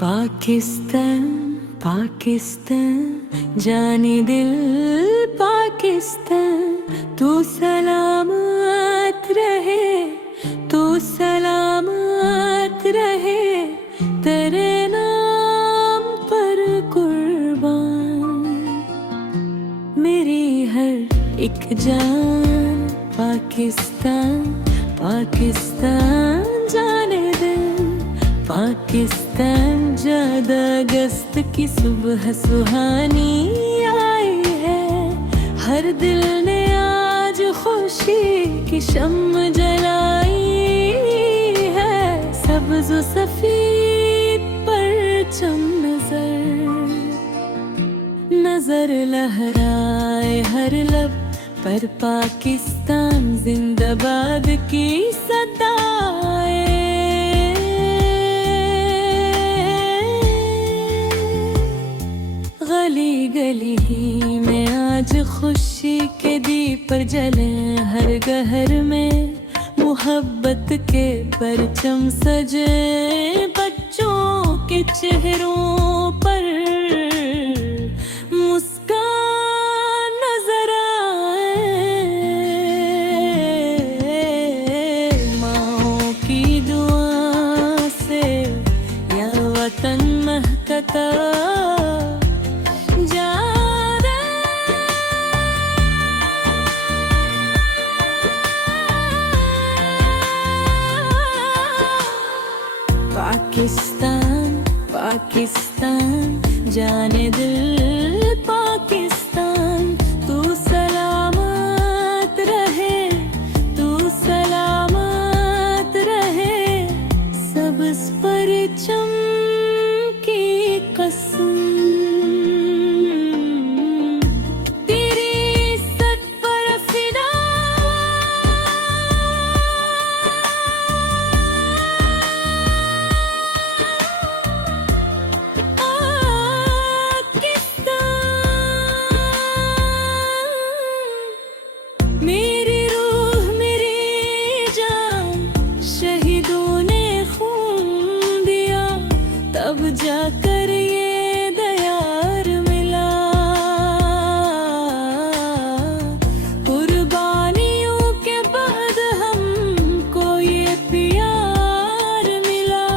पाकिस्तान पाकिस्तान जाने दिल पाकिस्तान, तू सलामत रहे, तू सलामत रहे, तेरे नाम पर कुर्बान मेरी हर एक जान। पाकिस्तान पाकिस्तान जाने दिल पाकिस्तान, जद अगस्त की सुबह सुहानी आई है, हर दिल ने आज खुशी की शम्म जलाई है। सब्ज़ व सफ़ेद परचम नजर लहराए हर लब पर, पाकिस्तान जिंदाबाद की सदाए। गली गली ही में आज खुशी के दीप पर जले, हर गहर में मोहब्बत के परचम सजे, बच्चों के चेहरों पर मुस्कान नजर आए। माँओं की दुआ से या वतन महकता पाकिस्तान पाकिस्तान जाने दिल पाकिस्तान, तू सलामत रहे, तू सलामत रहे, सब्ज़ परचम की कसम। मेरी रूह मेरी जान शहीदों ने खून दिया, तब जाकर ये दयार मिला। कुर्बानियों के बाद हमको ये प्यार मिला,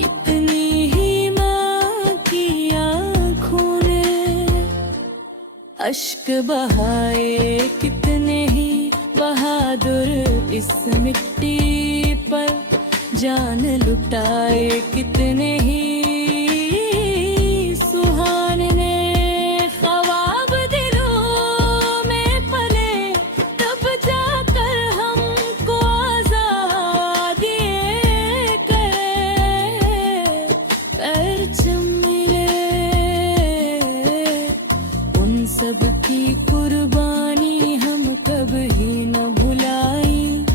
कितनी ही माँ की आँखों ने अश्क बहाए, कितने ही बहादुर इस मिट्टी पर जान लुटाए, कितने ही सुहाने ख्वाब दिलों में पले, तब जाकर हमको आज़ादी करे परचम मिले। उन सब की कुर्बानी हम कभी न भुलाई,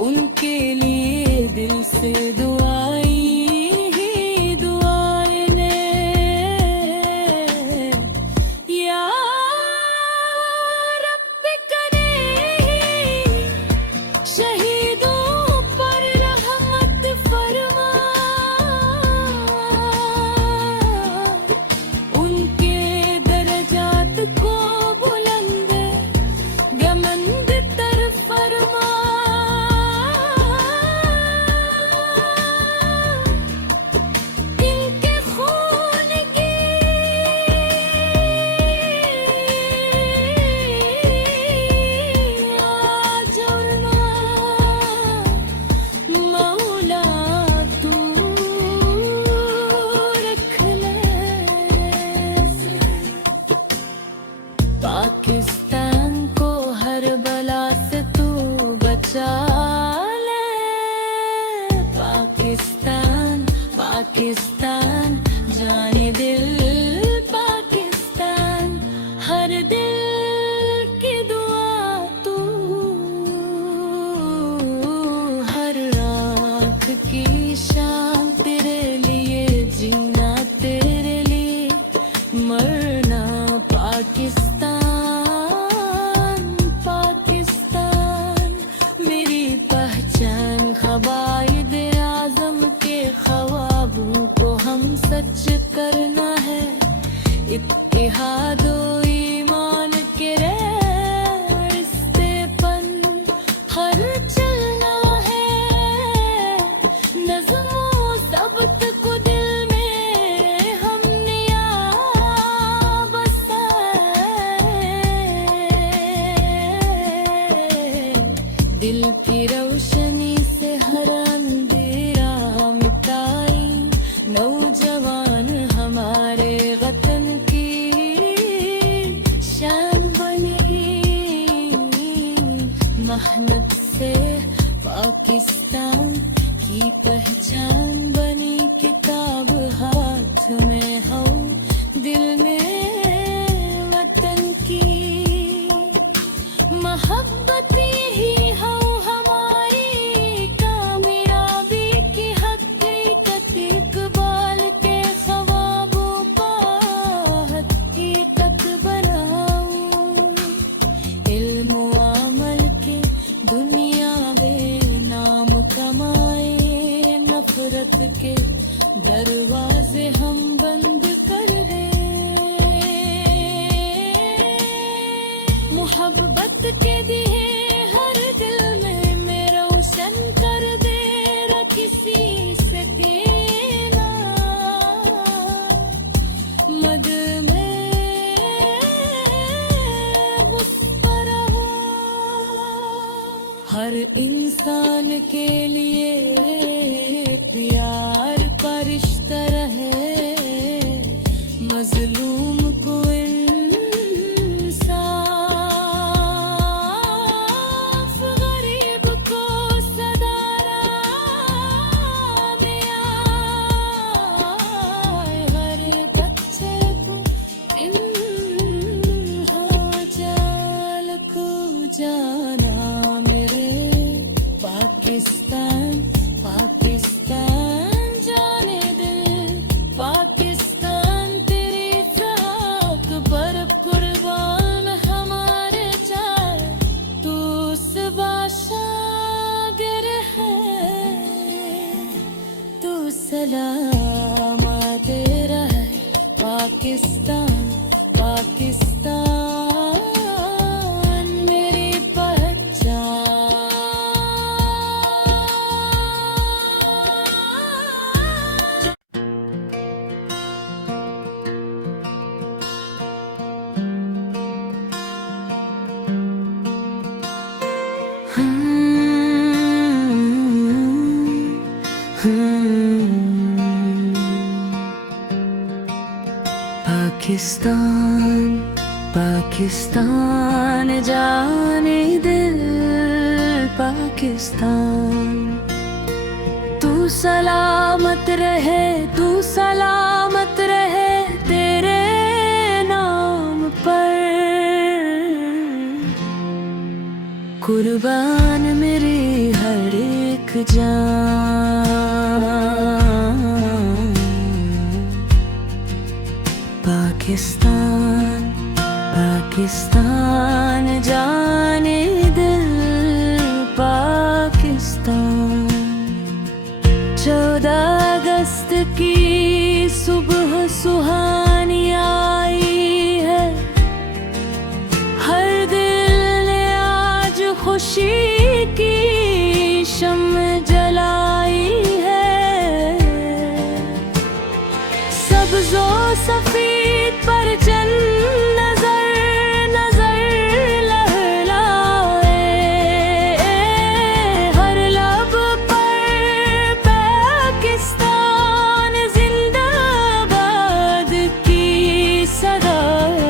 उनके लिए दिल से दुआई ही दुआएं ने। या रब करे शहीदों पर रहमत फरमा, उनके दर्जात को बुलंद गमंद तर फरमा। इनके खून की आज उड़ना, मौला तू रख ले। पाकिस्तान को हर बला से तू बचा ले। पाकिस्तान पाकिस्तान जाने दिल पाकिस्तान, हर दिल की दुआ तू, हर आँख की शान तेरे लिए, जीना तेरे लिए, मरना पाकिस्तान पाकिस्तान मेरी पहचान। ख़वाइद आज़म के ख्वाबों को हम काम सच करना है, इत्तेहादो ईमान के रिश्तेपन हर चलना है, नज़्मो ज़ब्त को दिल में हमने यहाँ बसाए। दिल की रोशनी से हर अंधेरा मिटाई, नौजवान हमारे वतन की शान बनी। मेहनत से पाकिस्तान की पहचान बनी, किताब हाथ में हो दिल में वतन की। मोहब्बत यही हो हमारी कामयाबी की हकीकत, इकबाल के ख्वाबों को हकीकत बनाऊं। इल्म व अमल के दुनिया में नाम कमाए, नफरत के दरवाजे हम बंद कर दें। मोहब्बत के दिए हर दिल में रोशन कर दे, किसी से देना मद में गुस्सा रहो। हर इंसान के लिए प्यार का रिश्ता रहे, मजलूम को इंसाफ, गरीब को सदारा में आए, हर बच्चे को इंसान को जाना मेरे पाकिस्तान, पाकिस्तान जाने दे। पाकिस्तान तेरी फ्राक पर कुर्बान हमारे चार, तू उस बाशागिर है, तू सलामत रहे। पाकिस्तान, पाकिस्तान मेरी पहचान। पाकिस्तान, पाकिस्तान जाने दिल, पाकिस्तान तू सलामत रहे, तू सलामत रहे तेरे नाम पर। कुर्बान मेरी हर एक जान। पाकिस्तान, पाकिस्तान जाने दिल, पाकिस्तान। 14 अगस्त की सुबह सुहानी आई है, हर दिल ने आज खुशी की शम्म जलाई है। सब्ज़ो सफेद पर चंद नजर नजर लहराए, हर लब पर पाकिस्तान जिंदाबाद की सदाए।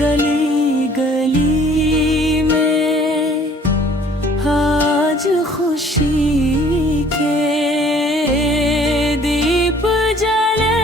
गली गली में आज खुशी के दीप जले,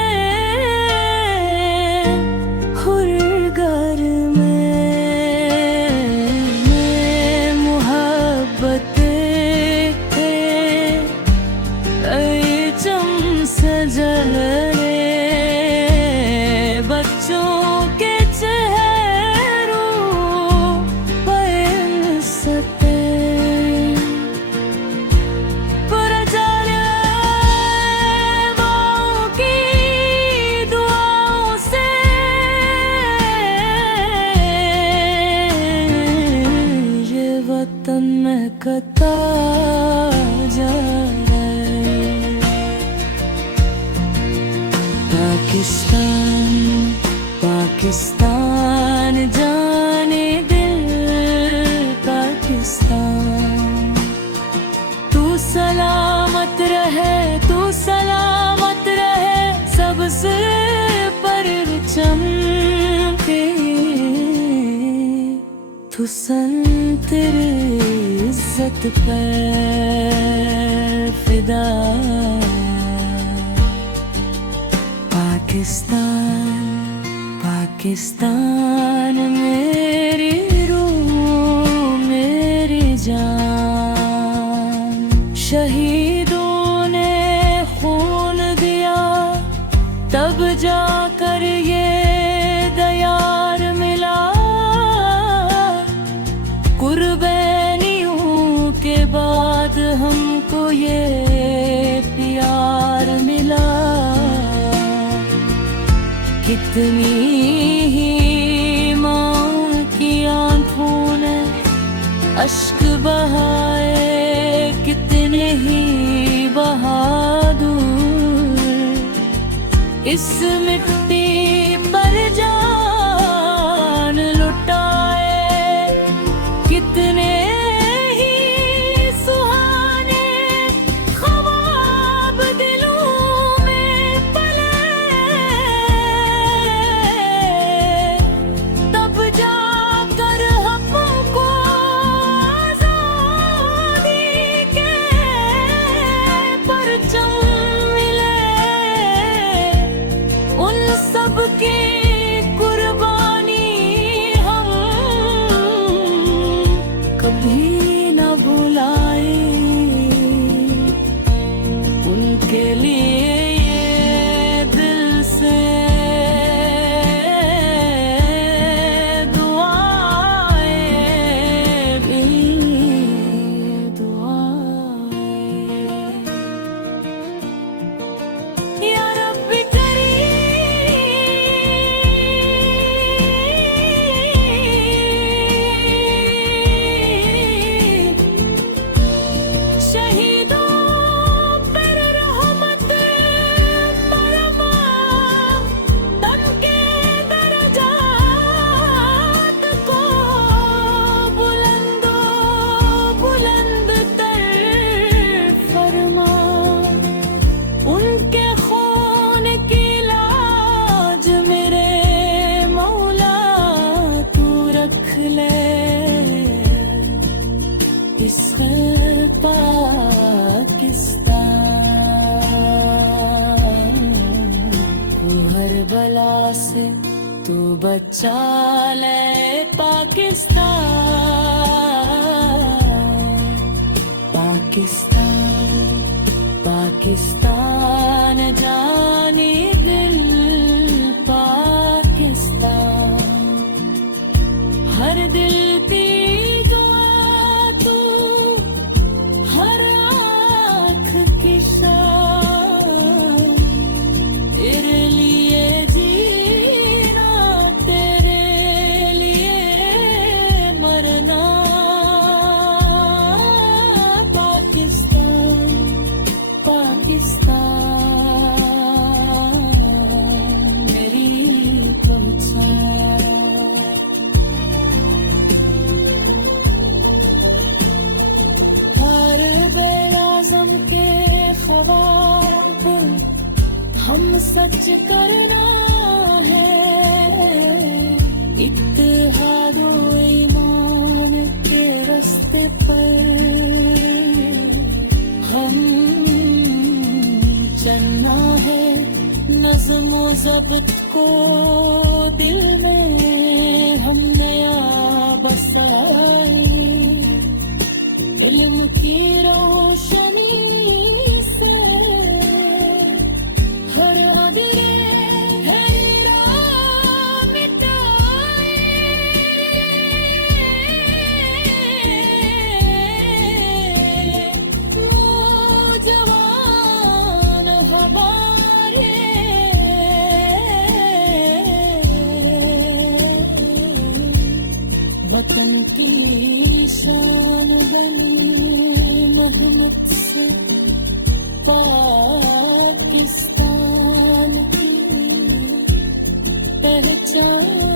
हुस्न तेरे इज्जत पर फिदा। पाकिस्तान पाकिस्तान मेरी रूह मेरी जान। शहीदों ने खून दिया तब जाकर ये दयार मिला। कुर्बानियों के बाद हमको ये प्यार मिला। कितनी ही माँ की आंखों ने अश्क बहाए, कितने ही बहादुर इस मिट्टी पर जान लुटाए। कितने ही सुहाने ख्वाब दिलों में पले, तब जाकर हमको आजादी के परचम मिले। उन सब की कुर्बानी हम कभी न भुलाए। उनके लिए ये दिल से दुआएं भी दुआएं। या रब्बी शहीदों पर रहमत फरमा, दम के दर्जात को बुलंद तर फरमा। उनके खून की लाज मेरे मौला तू रख ले। इस पाकिस्तान को हर बला से तू बचा ले। पाकिस्तान पाकिस्तान पाकिस्तान जाने दिल पाकिस्तान। हर दिल की दुआ तू, हर आँख की शान। तेरे लिए जीना, तेरे लिए मरना। पाकिस्तान पाकिस्तान मेरी पहचान। हर बेआज़म के ख्वाब हम सच करना है। इत्तेहाद व ईमान के रास्ते पर हम चलना है। नज़्म व ज़ब्त को दिल में हम नया बसाए। इल्म की रोशनी से हर अधूरे हरा मिटाए। वो जवान हमारे वतन की शान बनी मेहनत से। पाकिस्तान की पहचान।